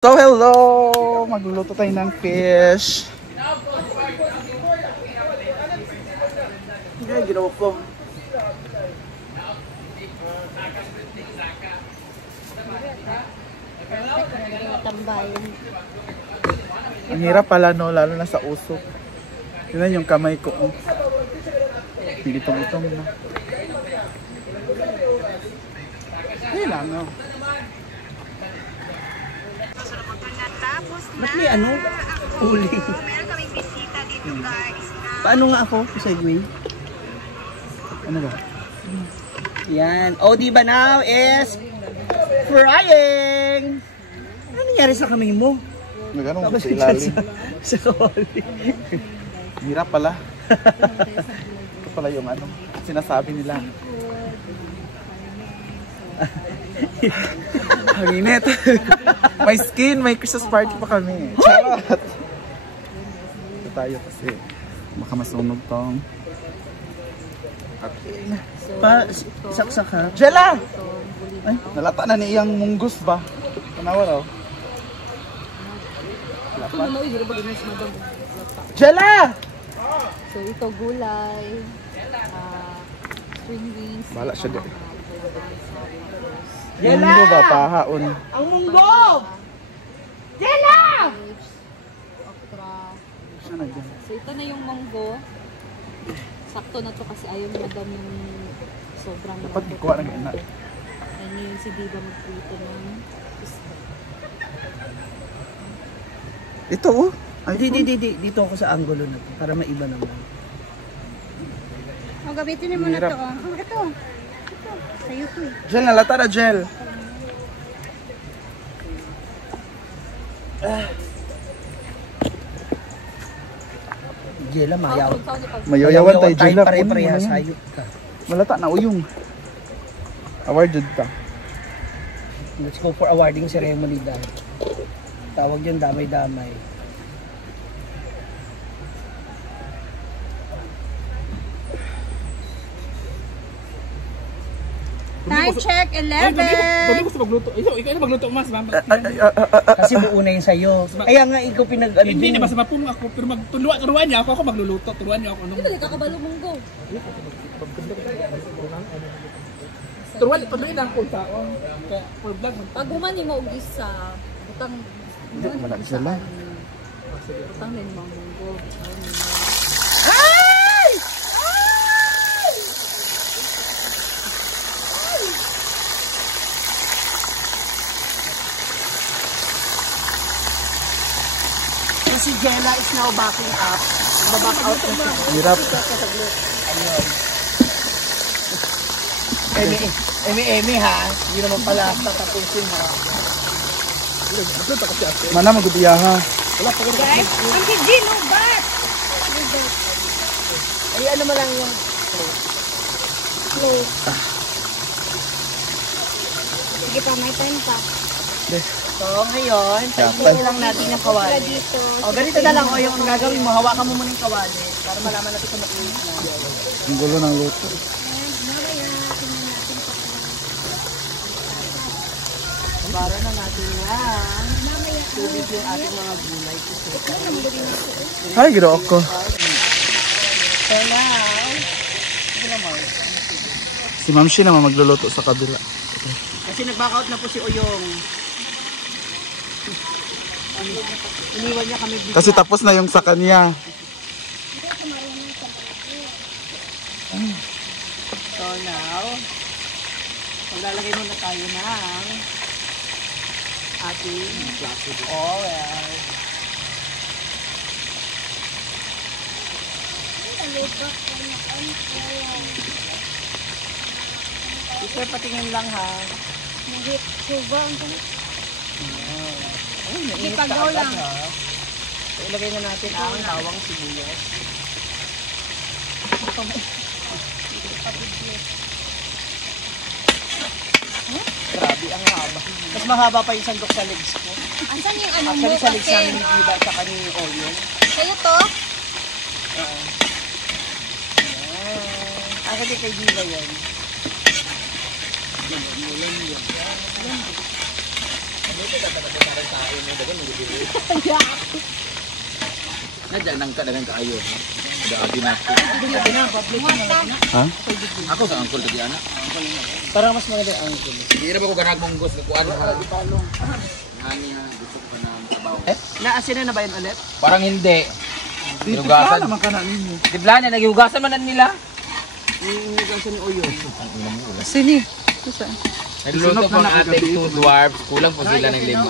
So hello! Magluluto tayo ng fish. Hindi, ginawa ko. Ang hirap pala no, lalo na sa usok. Yun yung kamay ko. Itong-itong na. Hindi lang no. Ba't may ano? Uling. Meron kaming bisita dito guys. Paano nga ako? Segway? Ano ba? Yan. O, di ba now is frying! Ano nangyari sa kamay mo? Nagano Tapos sa ilalim. sa kawali. Hirap pala. Ito pala yung ano, sinasabi nila. Ang init. May skin, may Christmas party pa kami. Charot! Ito tayo kasi baka masunog tong. Saksak ha? Jella! Ay, nalata na niyang munggus ba? Tanawa raw. Jella! So ito gulay, string beans. Bahala siya dito. Jella! Munggo ba? Pahaon. Ang munggo! Jella! Okra. Siya na dyan. So ito na yung munggo. Sakto na to kasi ayaw ni madam yung sobrang Dapat ikuha na ganyan. And yung si Diva magprito ng isda. Ito oh. Ay, Dito ako sa angulo na to para maiba naman. O, gabitin mo na Hirap. to. Oh, ito. Ito. Sa'yo to eh. Gel, nalata na gel. Jella, mayaw. Mayoyawan tayo Jella. Pare-parehas hayop ka. Malata na uyong. Awarded ka. Let's go for awarding ceremony dahil. Tawag yun damay-damay. Time check, 11. Dali ko sa magluto. Ikaw na magluto mas. Kasi buuna yun sa'yo. Kaya nga ikaw pinag-ano. Hindi na basta mapuno ako. Pero turuan niya ako magluluto. Turuan niya ako. Ito di kakabalo munggo. Turuan lang kung taon. For vlog. Pag humani mo ugis sa butang Hindi, malata sila. butang din mga munggo. Si Jella is now backing up. Baback out na siya. Hirap. Emi ha. Hindi naman pala tatapusin ha. Mana magubiya ha. Guys, ang higil, no, bat? Ay ano mo lang yung Close. Sige pa, may time pa. so ngayon, paikutin lang natin yung kawali. Dito. O ganito na lang o yung gagawin mo, hawakan mo muna yung kawali para malaman natin kung nakulit na. Ang gulo ng luto. Mamaya, tingnan natin pa. Para na natin yan. Tubig yung ating mga gulay. Ay, giro ako. So now, ito naman. Si Ma'am Shi naman magluluto sa kabila. Kasi nag-back out na po si Oyong. Iniwan niya kami dito. Kasi tapos na yung sa kanya. So now, maglalagay muna tayo ng ating oil. Ito patingin lang ha. Nahit, suba, ang tanong. Hindi pagaw lang. So, ilagay na natin ang bawang sibuyas. Grabe, ang haba. Mas mahaba pa yung sandok sa legs ko. Asan yung ano mo? Actually, sa legs Kasi namin ni Diva at saka ni Oyong. sa'yo to? Ako din kay Diva yan. Nadya nang kadagan kaayo. Daagi na. Ha? Ako sa angkol tadi anak. Parang mas maganda ang angkol. Di ra ba ko ganag monggos na kuan ha. Hani ha, gusto ko na sabaw. Naasin na ba yun ulit? Parang hindi. Hinugasan naman kana ninyo. Tibla na naghihugasan man nila. Hinugasan ni Oyo. Sini. Nagluluto po ang ating 2 dwarfs. Kulang po sila ng 5.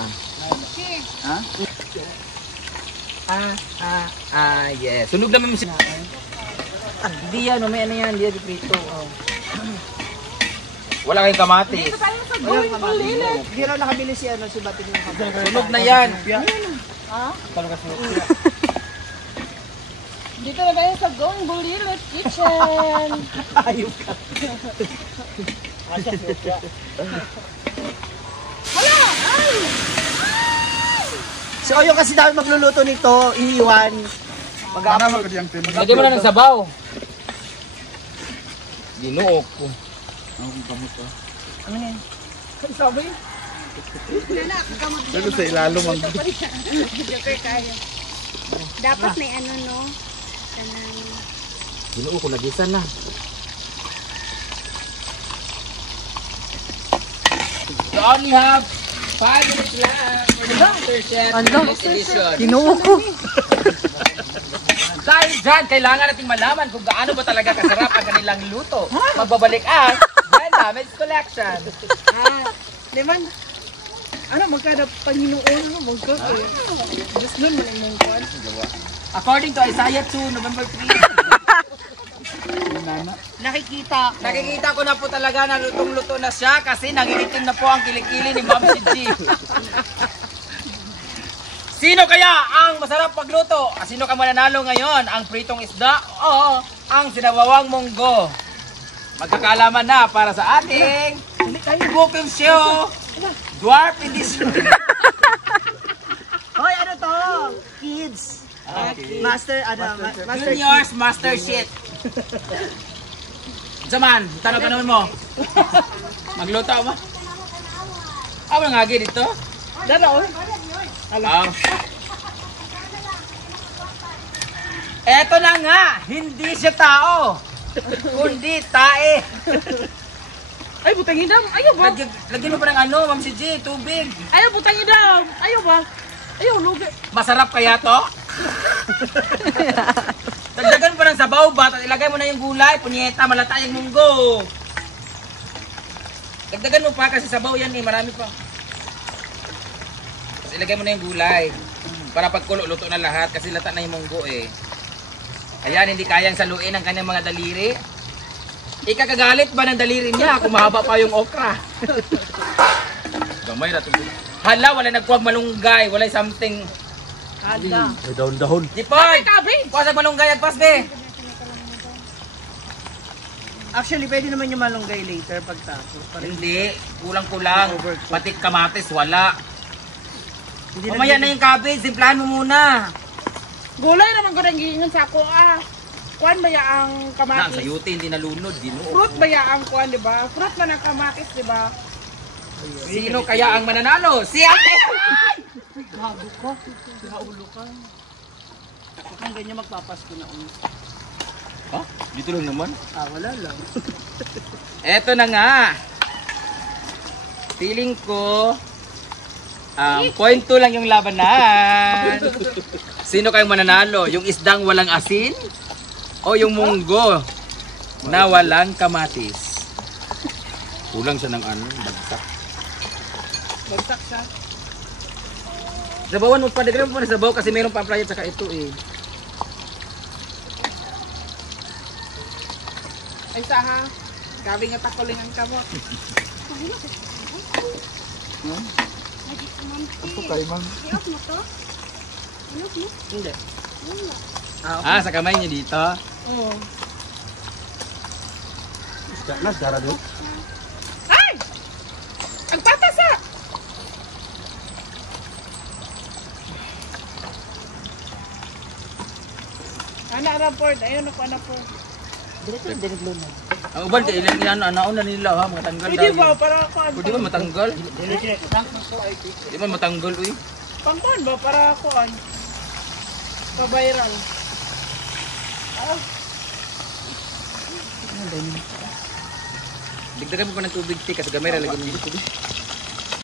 Ha? Yes. Sunog naman siya. Di yan, may ano yan, di yan prito. Wala kayong kamatis. Di raw nakabili si ano, si Batin yung kamatis. Sunog na yan. Dito na tayo sa Going Bulilit Kitchen. Ayun ka. Si Oyo kasi dahil magluluto nito, iniwan. Lagyan mo na ng sabaw. Ginuok ko. Ano yan? Sabi? Pero sa ilalong ang Dapat may ano, no? Kanang... ginuok ko, nagisan na. You only have 5 minutes left for the MasterChef edition. Kinuha ko. Dahil dyan, kailangan nating malaman kung gaano ba talaga kasarap ang kanilang luto. Magbabalik ang Damage Collection. Liman, ano, magkada Panginoon mo, magkada eh. Diyos nun, maling mong kwan. According to Isaiah 2, November 3. Nakikita ko na po talaga na lutong-luto na siya kasi nangingitim na po ang kilikili ni Ma'am si G. Sino kaya ang masarap pagluto? Sino ka mananalo ngayon? Ang pritong isda o ang sinabawang munggo? Magkakaalaman na para sa ating cooking show, Dwarf Edition. Hoy, ano to? Kids. Master, ano, Master Juniors Master Shit. Zaman, tanong ka naman mo. Magluto mo? Ano nga dito? Daro. Eto na nga, hindi siya tao, kundi tae. Ay, butang idam. Ayaw ba? Lagyan mo pa ng ano, Ma'am si G, tubig. Ayaw, butang idam. Ayaw ba? Ayaw, lugi. Masarap kaya to? Dagdagan pa ng sabaw ba? Ilagay mo na yung gulay, punyeta, malata yung munggo. Dagdagan mo pa kasi sabaw yan eh, marami pa. Tapos ilagay mo na yung gulay. Para pagkulo, luto na lahat kasi lata na yung munggo eh. Ayan, hindi kayang saluin ang kanyang mga daliri. Ikakagalit ba ng daliri niya kung mahaba pa yung okra? Gamay na ito. Hala, wala nagkuwag malunggay, wala something. Handa. May dahon-dahon. Jipoy! Kuwasag malunggay at pasbe. Actually, pwede naman yung malunggay later pagtapos. Hindi, kulang-kulang. Pati kamatis, wala. Hindi Mamaya na yung cabbage, simplahan mo muna. Gulay naman ko rin giingon sa ako kuan ba ya ang Na, kamatis? sayuti, hindi nalunod, ginoo. Fruit ba ya ang kuan, di ba? Fruit man ang kamatis, di ba? Sino kaya ang mananalo? Si Ate! Gago ko. Nakaulo ka. Kung ganyan magpapasko na ulit. Ha? Dito lang naman. Wala lang. Eto na nga. Feeling ko, point 2 lang yung labanan. Sino kayong mananalo? Yung isdang walang asin? O yung munggo na walang kamatis? Kulang siya ng ano, bagsak. Bagsak siya. Sabawan mo pa, dagdagan mo pa na sabaw kasi mayroon pa playa tsaka ito eh. Ay sa ha. Gabi nga takuling ang kamot. Ito kayo, ma'am. I-off mo to? I-off mo? Hindi. Sa kamay niya dito. Oo. Nasara doon? Ay! Ang patas ha! Ana Port, ayun ako Ana Port. Ang uban kay ilang yan anaon na nila ha, mga tanggal Pwede dahil. ba para kuan? Pwede ba matanggal? Di ba matanggal uy? Pangkuan ba para kuan? Pa-viral. Digdagan mo pa ng tubig ti kasi gamay ra lagi mo.